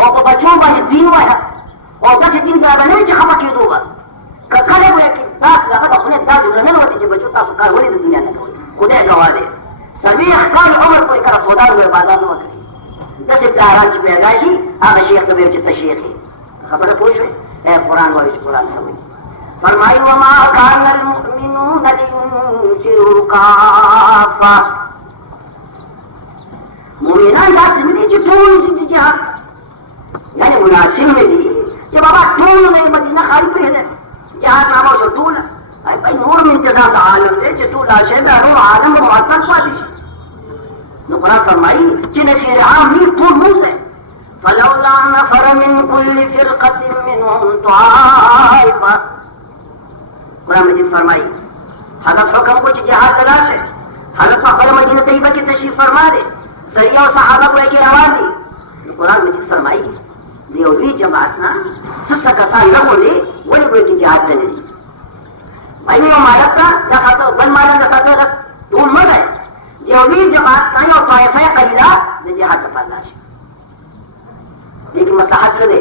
او په بچو باندې دین وایه او داسې دین باندې نه چې خفه کېدو به که کله وایه چې دا هغه به خولې دا جوړه نه وتې چې بچو تاسو کار ولې د دنیا نه کوئ خدای ځواب دی څلوېښت کال عمر پورې کله سودا ووایه بازار نه وکړي داسې پلاران چې پیدا شي هغه شیخ ته به وایي چې ته شیخ یې خبره پوه شوې قرآن وایي چې قرآن څه وایي فرمایي وما کان المؤمنون لینفروا کافة مؤمنان داسې نه دي چې ټول چې جهاد یعنی مناسب نه دي چې بابا ټول نه مدینه خالي پرېږده جهاد نامه شو ټول بھائی نور میں انتظام عالم دے چې ټول عاشق نور عالم و معطل پاتې شي نو قرآن فرمایي چې نصیر عام نه ټول موږ دی فلولا نفر من كل فرقة منهم طائفة قرآن مجید فرمائی حضرت حکم کو چې جهاد تلاش ہے حضرت خپل مدینه طیبه کې تشریف فرما دے سریع و صحابه کو کې روان دي قرآن مجید فرمائی دیو دې جماعت نه څه کسان نه ولې وایي چې جهاد ته نه دي بھائی وہ مالک کا دفعہ بن مالک دفعہ ټول مړ دی دیو دې جماعت نه یو طائفه قلیله د جهاد لپاره راشي لیکن مصلحت نه دی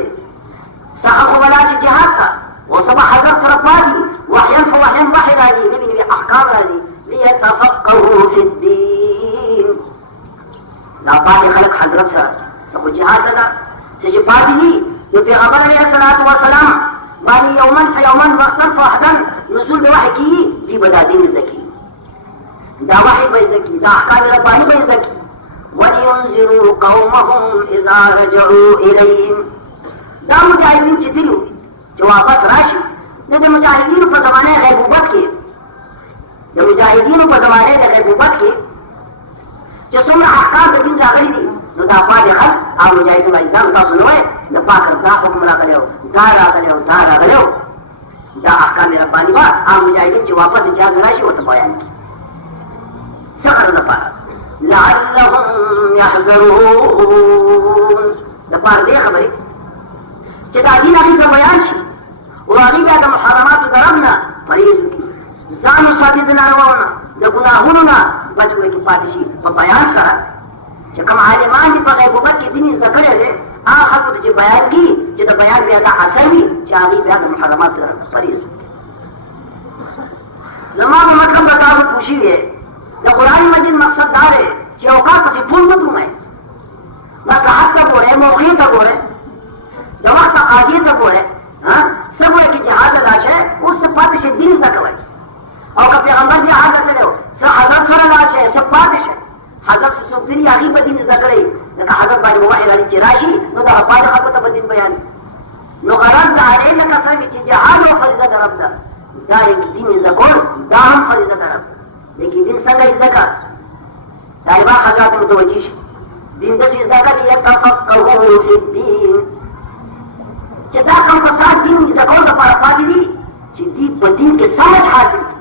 صحابه ولا جهاد کا وصبح حضرت رفاضي وحيا فوحيا وحي راضي نبي احكام راضي ليتفقهوا في الدين لا بعد خلق حضرت سره تقول جهاد هذا سجفاتي في غبر عليه الصلاه والسلام باني يوما فيوما وقتا فوحدا نزول بوحي کی دی بدا دین زکی دا وحي بزکی دا احکام ربانی بزکی ولينذروا قومهم اذا رجعوا اليهم دا مجاهدین چې دي جو واپس راشي د مجاهدینو په زمانه غیبوبت کې د مجاهدینو په زمانه د غیبوبت کې چې څومره احکام د دین راغلي دي نو دا پاتې خلک او مجاهدینو باندې دا تاسو نه وایي د پاک دا حکم راغلیو دا راغلیو دا احکام رباني با او مجاهدین چې واپس جهاد راشي ورته بیان کړي څه کار لپاره لعلهم يحذرون د پاره دې خبرې چې دا دین هغې ته بیان شي او هغې بیا د محرماتو د رب نه پرهیز وکړي ځان وساتي د نارواوو نه د ګناهونو نه بچ وکړي پاتې شي په بیان سره چې کوم عالمان دي په غیبوبت کې دین زده کړی دی هغه خلکو ته چې بیان کړي چې د بیان بیا دا اثر وي چې هغې بیا د محرماتو د رب نه پرهیز وکړي زما په مطلب به تاسو پوه شوي د قرآن مجید مقصد دا دی چې اوقات پسې ټول مه درومئ مصلحت ته ګورئ موقع ته ګورئ د وخت تقاضې ته ګورئ څه ګورئ چې جهاد ته لاړ شئ اوس څه پاتې شئ دین زده کوئ او که پیغمبر جهاد ته تللی و څه حضرت سره لاړ شئ څه پاتې شئ حضرت څه څوک دي هغې به دین زده کړئ لکه حضرت باندې وحي راځي چې راشي نو دغه پاتې خلکو ته به دین بیان نو غرض د هغې لکه څنګه چې جهاد او فریضه د رب ده دا دین زده کول دا هم فریضه د رب لیکن دین څنګه زده کړه طالبان حضرات متوجه شي دین داسې زده کړه لیتفقهوا فی الدین چې دا کوم کسان دین زده کولو لپاره پاتې دي چې دوی په دین کې سمج حاصل کړي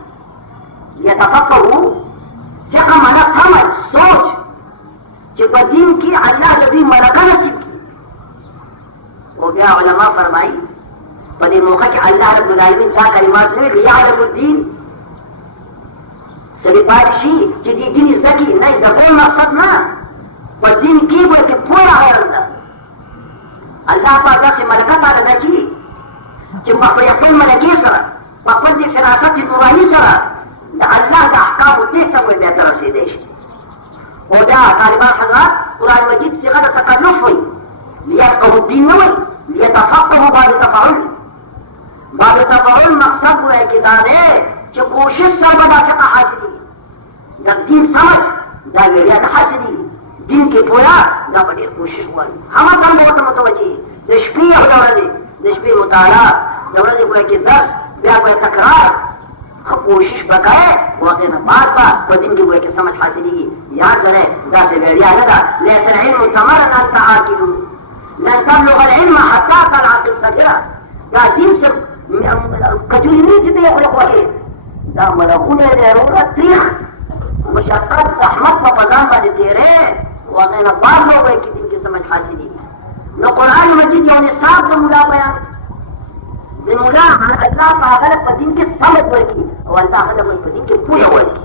یتفقهوا څخه معنا سمج سوچ چې په دین کې الله د دوی مرګه نصیب کړي او بیا علما فرمایي په دې موقع کې الله رب العالمین دا کلمات نه ویلي یعلم الدین سړي پاتې شي چې دې دین زده کړي نه زده کول مقصد نه په دین کې به چې پوره غیر ده الله پاک داسې ملکه تعالی ده چې په خپل ملکې سره په خپل دې فراست نوراني سره د الله د احکامو دې ته به بیا ته رسېدی شي او دا طالبان حضرات قرآن مجید صيغه د تکلف وایي لیفقهوا الدین نه وایي لیتفقهوا بعد تفعل بعد تفعل مقصد وایي کې دا دی چې کوشش سره به دا فقه حاصلېږي د دین سمج دا ویریا ته حاصلېږي دین کې پوره دا په ډېر کوشش غواړي همه ځان به ورته متوجه د شپې او د ورځې د شپې مطالعه د ورځې به کې درس بیا به تکرار کوشش به کوې او هغې نه بعد به په دین کې به کې سمج حاصلېږي یاد لرئ داسې ویریا نه ده لیس العلم ثمرا انت عاقل لن تبلغ العلم حتى تلعق الصغيره دا دین صرف کجوري نه چې ته یې خولې خوړې دا ملکونه یې ضرورت تریخ مشقت زحمت په ځان باندې تېرې وهغې نه بعد به وایي چې دین کې سمج حاصلېږي نو قرآن مجید یو نصاب د ملا بیان د ملا الله په هغه په دین کې سمج ورکړي او الله هغه په دین کې پوهه ورکړي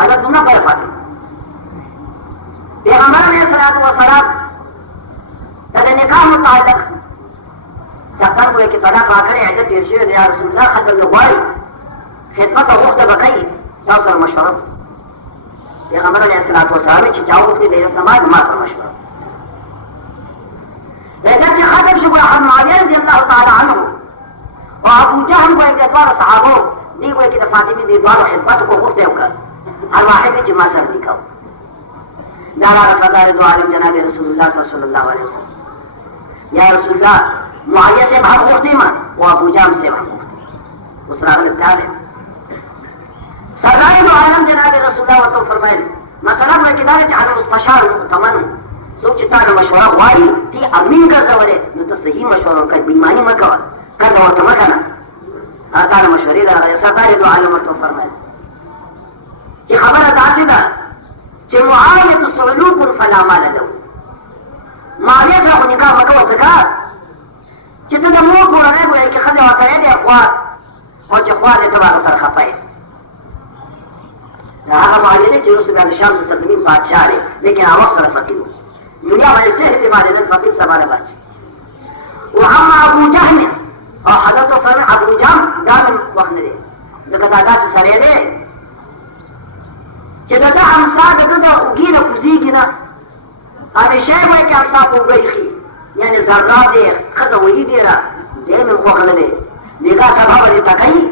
حضرت دونا پر پاتی پیغمبر علیہ الصلوۃ والسلام دا نکاح متعلق چاہتا ہوئے کہ طلاق آخر عدت ارشد یا رسول اللہ خطر یواری خدمت و وقت بقی چاہو سر مشورت پیغمبر علیہ الصلوۃ والسلام چی چاہو وقت دیرت نماز ما سر مشورت لیکن چی خطر شکر حد معاویہ رضی اللہ تعالی عنہ و ابو جہل کو ایک ادوار صحابو دی کو ایک فاطمی دی دوار خدمت کو وقت ہوکر ہر واحد چی ما سر دکھاو دارا رفضا رضو عالم جناب رسول اللہ صلی اللہ علیہ وسلم یا رسول اللہ معاویہ سے بہت وقتی ماں وہ ابو جہل سے بہت وقتی اس راغل اتحال ہے سردار دو عالم جناب رسول اللہ وطو فرمائے مثلا میں کدارے چاہنے مستشار تمن سوچتا نہ مشورہ ہوئی تی امین کر دورے نو تو صحیح مشورہ کر بیمانی مکہ کر دور تو مکہ نا آتا مشوری رہا ہے سردار دو عالم وطو فرمائے کہ خبر اتاسی دا کہ معاویہ تو سعلوب فلا مال لو معاویہ کا نکاح مکہ وسکا کہ تو دمو کو رہے ہوئے کہ خدے ہوتا ہے دے اخوار اور جخوار اتبار اتر خفائے رہا معاویہ نے چیروں سے دار شام سے تقدیم بادشاہ رہے لیکن آوق سر فقیر ہو دنیا والے سے اعتبار ہے فقیر سوال بادشاہ وہاں ابو جہل اور حضرت و فرم ابو جہل دار وقت دے لکت آدھا سے سرے دے کہ دادا امسا دادا اگی نا کزی گی نا ہمیشہ ہوئے کہ امسا کو گئی خی یعنی زرزا دے خدا وہی دے رہا دے میں خوخ لے نگاہ سبھا بڑی تکئی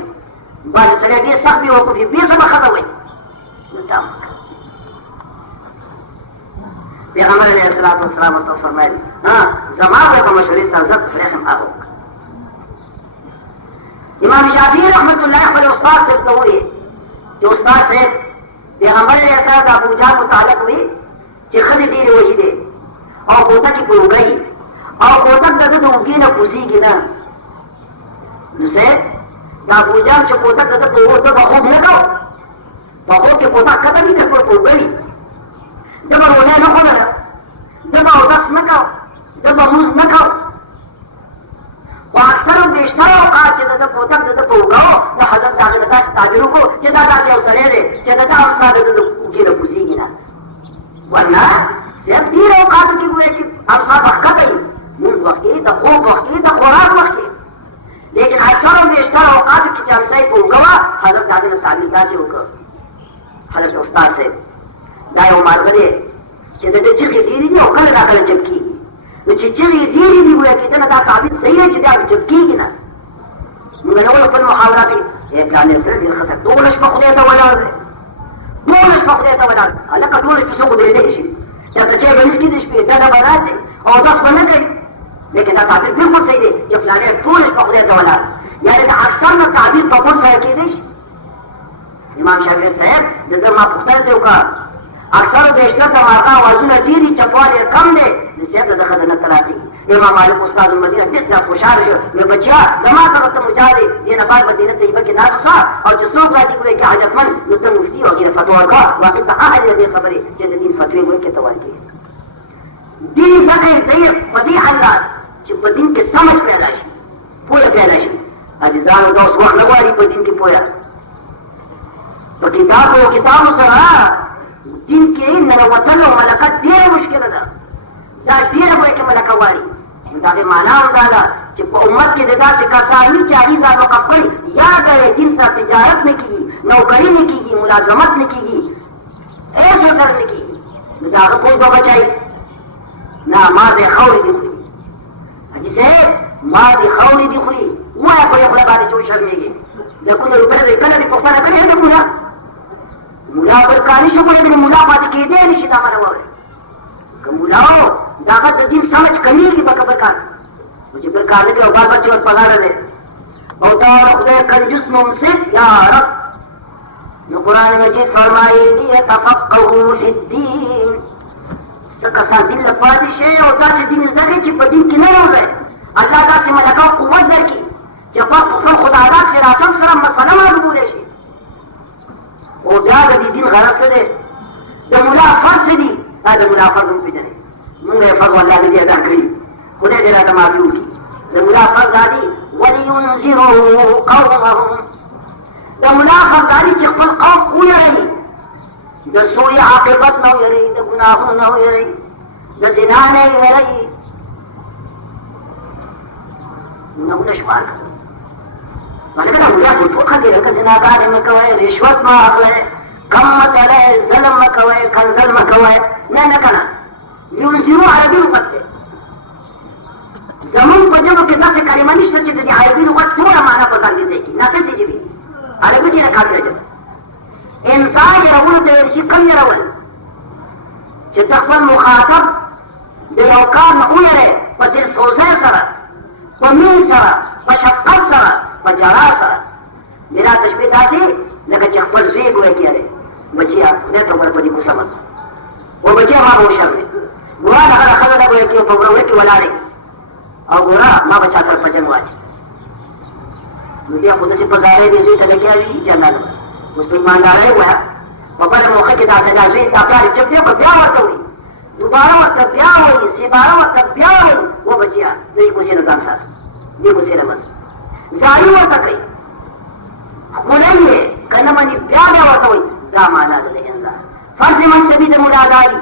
بل سرے دے سب بھی وقفی بے سبا خدا ہوئی پیغمبر علیہ الصلوۃ والسلام تو فرمائے ہاں زمان کو مشورے سرزت فرحم آہو امام شافعی رحمت اللہ علیہ استاد سے تو ہوئے جو استاد سے پیغمبر علیہ الصلوۃ ابو جہل متعلق ہوئی کہ خد دیر وہی دے اور کوتا کی پو گئی اور کوتا دادا تو اگی نہ پوسی گی نا جسے ابو جہل سے کوتا دادا پو تو بخوب نہ گو بخوب کے کوتا قتل ہی کر پو گئی جب رونے نہ ہونا جب اودس نہ کھاؤ جب موز نہ کھاؤ وہ اکثر بیشتر اوقات جب کوتا دادا پو گاؤ وہ حضرت دادا تاجروں کو جدا دادا اترے دے جدا امسا دادا اگی نہ پوسی گی نا ورنہ صرف دیر اوقات کی ہوئے کہ امسا بخکا گئی موز وقتی دا خوب وقتی دا خوراک وقتی لیکن اکثر بیشتر اوقات کی امسا پو گوا حضرت دادا تعلیم دا سے ہوگا حضرت استاد سے دائے عمر کرے کہ دے چکی دیری دی اوکل داخل چکی نو چکی دیری دی ہوئے کہ دا تعبیر صحیح ہے کہ چکی گی نا مگر اول اپن محاورہ کی ایک جانے سے دیر خسک دولش پخدے تا ولا دے دولش پخدے تا ولا دے لکہ دولش پسو کو دے دے شی یا تچے بنس کی دش پی دا بنا دے اور دس بنا دے لیکن دا تعبیر بالکل صحیح ہے کہ فلانے دولش پخدے تا ولا دے یعنی دا اکثر میں تعبیر پکون صحیح کی دش امام شافعی صاحب جزر ما پختر سے ہوگا اکثر بیشتر تماقا وزن دیری چپوالے کم دے جسے دا دخل نتلاتی امام مالک استاد المدینہ جتنا خوشحال شو میں بچیا زمان کرتا مجارے یہ نبال مدینہ طیبہ کے ناسا اور جسوں کا دیکھو کہ حاجت من نتن مفتی ہوگی فتوہ کا واقعی تحاہل یہ خبری جن دین فتوی ہوئے کے توال کی دین فقیر ضعیف فضیح اللہ چپ دین کے سمجھ پیداشی پویا پیداشی عزیزان و دوست وقت نواری پا دین کی پویا تو کتابوں سرا دین کے نروتن و ملکت دیر مشکل دا دا دیر ہوئے کہ ملکہ واری دا دے مانا ہو دادا چپ امت کے ددا سے کسانی چاہی زانو کپڑی یا گئے دین سا تجارت میں کی نوکری میں کی ملازمت میں کی ایسے کرنے کی دا کوئی دو بچائی نا ماں دے خوری دی خوری جسے ماں دی خوری دی خوری وہ ہے کوئی اپنے بارے جو شرمے گے لیکن روپے دے کنے دی پختہ نہ کرے ہے ملا ملا برکانی شو کرے ملا بات کی دے نہیں شدا مرا ہوئے کہ ملاو داغت دین سمجھ کنی کی بکا برکان مجھے برکانے دے بال بچے اور پگا رہے بہتا خدا کنجس ممسک یا رب جو قرآن مجید فرمائی دی تفقہو فی الدین سکسا دل لفاظش ہے اور دا سے دین زدے چی پا دین کی نہ ہو گئے اللہ دا سے ملکہ قوت در کی جفا خصل خدا دا سے راتم سرم مسلم آدھو شی او زیادہ دی دین غرب سے دے دا منافر سے دی دا منافر دن پی جنے منگے فرض اللہ نے دیدان کری خدا دے رہا معافیوں کی دا منافر دادی وَلِيُنزِرُوا قَوْمَهُمْ دا منافر دادی چقبل قوم کویا ہے د سوء عاقبت نه ویری، د ګناهونو نه ویری، د زنا نه ویری، نو نشوال ولکه بیا ټول خبرې لکه زناګانې مه کوئ، رشوت مه اخلئ، کم مه کوئ، ظلم مه کوئ، کنځل مه کوئ. نه نه که نه یونزیرو عربي لغت دی. زمونږ په ژبو کې داسې کلمه نشته چې د دې عربي لغت ټوله معنا په ځان ځای کړي. ناقصې ژبې عربي ډېره کافره ژبه. انسان یرولو ته ویل شي کم یرول چې ته خپل مخاطب د یو کار نه ویری په دلسوزۍ سره، په مین سره، په شفقت سره، په جړا سره. بنا تشبیه داسې لکه چې خپل زوی ګوره کېږي بچیا خدای ته وګوره په دې کوڅه باندې و بچیا ما به وشرمې ګوره دغه ښځه ده ګوره کې په وره کې ولاړې او ګوره ما به چا سره په جنګ واچي نو بیا خو داسې په ظاهرې دې زوی ته لګیا وي جنت اوس په ایماندارۍ ووایه په بله موقع کې دا زوی دا پلار یې چپ دی خو بیا ورته وایي دوباره ورته بیا وایي سیباره ورته بیا وایي و بچیا د دې کوڅې نه ځان ساته دې کوڅې نه بس زاري ورته کوي ښکلی یې که نه مني بیا بیا ورته وایي دا معنا ده د انسان فرض منصبي د مراداري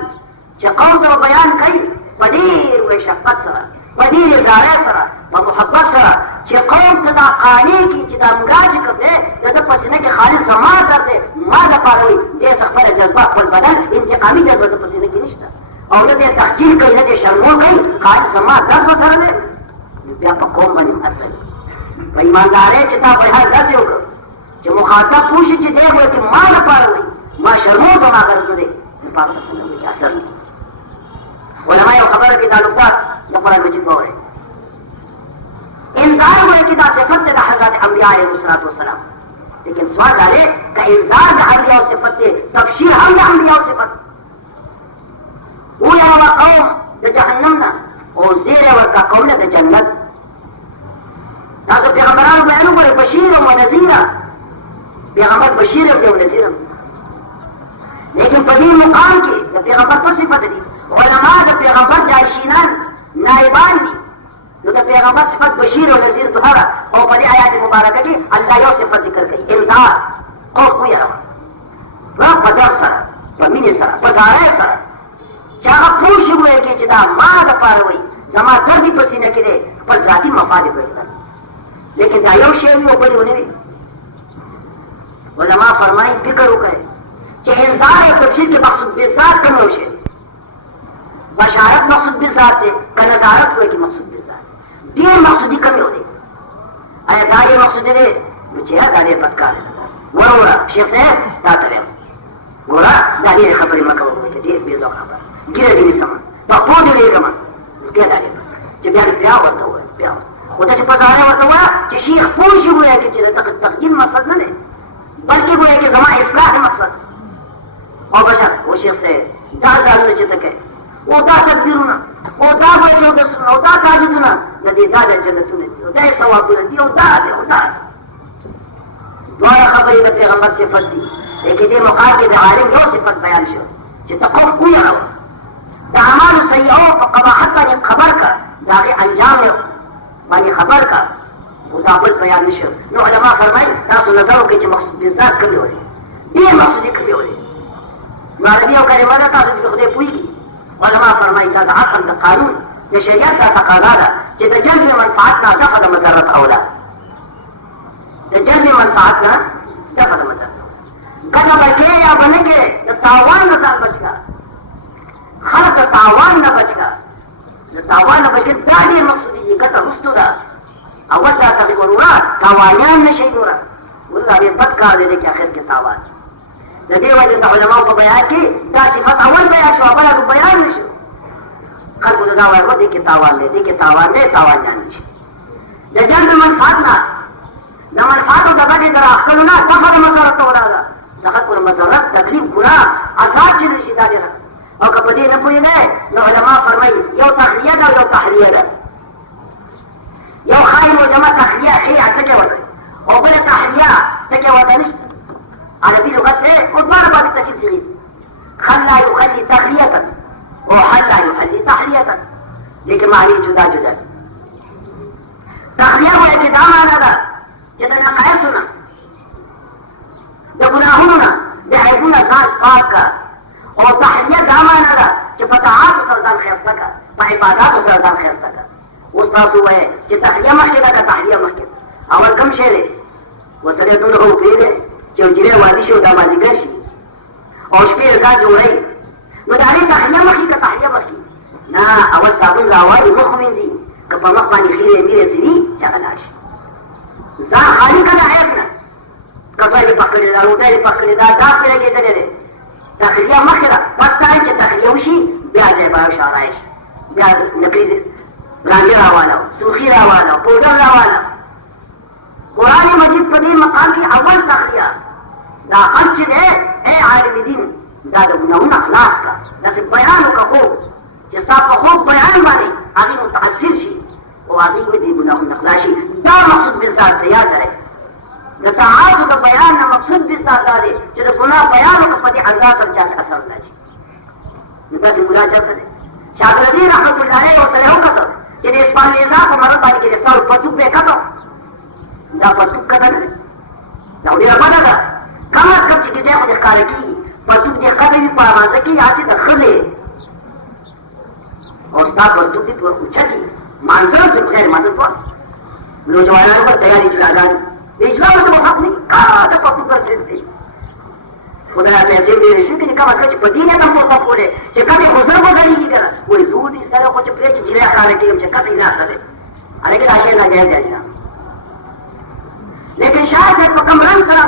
چې قوم ته بیان کوي په ډېر وی شفقت سره، په ډېرې زارۍ سره، په محبت سره چې قوم ته دا قانع کړي چې دا ملا چې کوم دی د ده په سینه کې خالص زما درد دی ما دپاره وایي دې څه خپله جذبه خپل بدن انتقامي جذبه ده په سینه کې نشته او نه دې تحجیل کوي نه دې شرمول کوي خالص زما درد ورسره دی بیا په قوم باندې اثر په ایماندارۍ چې تا بیان داسې وکړه چې مخاطب پوه شي چې دی وایي چې ما دپاره وایي ما شرمول زما غرض دی دپاره په سینه کې اثر دی. علماء یو خبره کې دا نقطه د قرآن مجید واورئ. انذار وایي چې دا صفت دی د حضرت انبیاء علیهم الصلاة والسلام، لیکن سوال دا دی که انذار د انبیاء صفت دی تبشیر هم د انبیاء صفت ووایه قوم د جهنم نه او زیری ورکړه قوم د جنت. تاسو پیغمبرانو بیان وګورئ بشیرا و نذیرا، پیغمبر بشیر دی او نذیر. لیکن په دې مقام کې د پیغمبر څه صفت دي؟ علما د پیغمبر جایشینان نائبان دي، نو د پیغمبر صفت بشیر او نذیر ظهره او په دې آیات مبارکه کې الله یو صفت ذکر کوي انذار او ویره په ډاډ سره، په مینې سره، په ډاډ سره چې هغه پوه شي وایي چې دا ما دپاره وایي زما درد یې په سینه کې دی خپل ذاتي مفاد یې پرېږدم. لیکن دا یو شی وي او بل ونه وي. علما فرمایي فکر وکړئ چې انذار او تبشیر کې مقصود بالذات کوم یو شی بشارت مقصود بالذات دی که نظارت وایي چې مقصود بالذات ډېر مقصودي کوم یو دی؟ آیا دا یې مقصودي دی نو چې دا ډېر بد کار دی وروره شیخ صاحب دا تللی ګوره دا ډېرې خبرې مه کوه وایي چې ډېر بې ذوق خبره ګیره دې نیسمه پښتو دې لېږمه بیا دا ډېر چې بیا بیا ورته ووایه بیا خو داسې په ظاهره ورته ووایه چې شیخ پوه شي وایي چې د تقدیم مقصد نه دی بلکې وایي چې زما اصلاح مقصد او بشر و شیخ صاحب دا ځانونه چې ته کوې او دا تدبیرونه او دا وایي اودسونه او دا تاجدونه د دې دا د جنتونه دي او دا یې ثوابونه دي او دا دی او دا دواړه خبرې د پیغمبر صفت دي. لیکن دې مقام کې د عالم یو صفت بیان شو چې ته قوم ویروه د اعمالو سیئو په قباحت باندې خبر کړه د هغې انجام باندې خبر کړه خو دا بل بیان نه شو. نو علما فرمایي تاسو نظر وکړئ چې مقصود بالذات کومې ولې ډېر مقصودي کومې ولې نو عربي یو کلمه ده تاسو چې خدای پوهېږي. علما فرمایي دا د عقل د قانون د شریعت دا تقاضا ده چې د جلب منفعت نه دفع د مضرت اوله د جلب منفعت نه دفع د مضرت ګټه به کې یا به نه کې د تاوان نه ځان بچ کړه خلک د تاوان نه بچ کړه د تاوان نه بچ دا ډېر مقصودي دي ګټه رستو ده اول دا تقریبا وروره تاوانیان نه شي ګوره والله ډېر بد کار دی چې اخر کې تاوان د دې وجې د علماو په بیان کې دا صفت اول بیان شو باید بیان نه شو خلکو ته دا وایي دې کې تاوان دی دې کې تاوان دی تاوانیان نه شي د جلب منفعت نه د منفعتو د ګټې د راخلو نه دفع د مضرت ته ولاړه د خلکو د مضرت تکلیف ګناه عذاب چې نه شي دا ډېره او که په دې نه پوهېدی نو علما فرمایي یو تخلیه ده او یو تحلیه ده. یو خایل و جمع تخلیه ښې ټکې وته او بله تحلیه ټکې وته نشته عربي لغت دی او دواړه باندې تکلیف صغیر خلا یخلي تخلیة او حلا یحلي تحلیة لیکن معنی جدا جدا دي. تخلیه وایي چې دا معنا ده چې د نقایصو نه د ګناهونو نه بحيثنا ذات قاكا او تحرية دامانا دا چه فتحات سردان خیرستا کا فعبادات سردان خیرستا کا استاسو ہے چه تحرية مخیدہ کا تحرية مخیدہ اول کم شیرے وصلے تنہو پیرے چه جرے وادی شو دامازی گرشی او شپی ازا جوڑی مداری تحرية مخیدہ تحرية مخیدہ نا اول سابن لاوائی مخوین دی کپا مخوانی خیرے میرے سری چغلاشی زان خالی کنا عیبنا کپای پکڑی دا روټه پکړی دا داخله کې درې تخلیه مخره پاتای چې تخلیه وشي بیا دې به شارایش بیا نکړي راځي راواله سوخي راواله پودر راواله قرآن مجید په دې مقام کې اول تخلیه دا خلک دې اے عالم دین دا د ګناهونو اخلاص کا دا بیان وکړو چې تاسو خو بیان باندې هغه متاثر شي او هغه دې ګناهونو اخلاص شي دا مقصود دې ذات یاد لرئ د تعارض د بیان نه مقصود دې دا دی چې د ګناه بیان او په دې عذاب پر چا اثر نشي دا د مراجعه ده شاګردی رحمت الله علیه او سره وکړه چې د اسپانیا په مراد باندې کې څو پټو په کاټو دا پټو کړه دا ډیر ماده ده کله چې دې خو د کار کې پټو دې کړي په مازه کې یاتي د خله او تاسو پټو دې په اوچتي مانځره د غیر ماده په نو جوړانو په تیاری چلاګان اجرام ته حق نه کا دا په پر دې خدای دې دې شي چې کله چې په دینه ته مو پوره چې کله حضور وګړي کېږي وې زودي سره خو چې پرې چې جره کار کوي چې کله نه سره هغه راځي نه جاي لیکن شاید په کمرنګ سره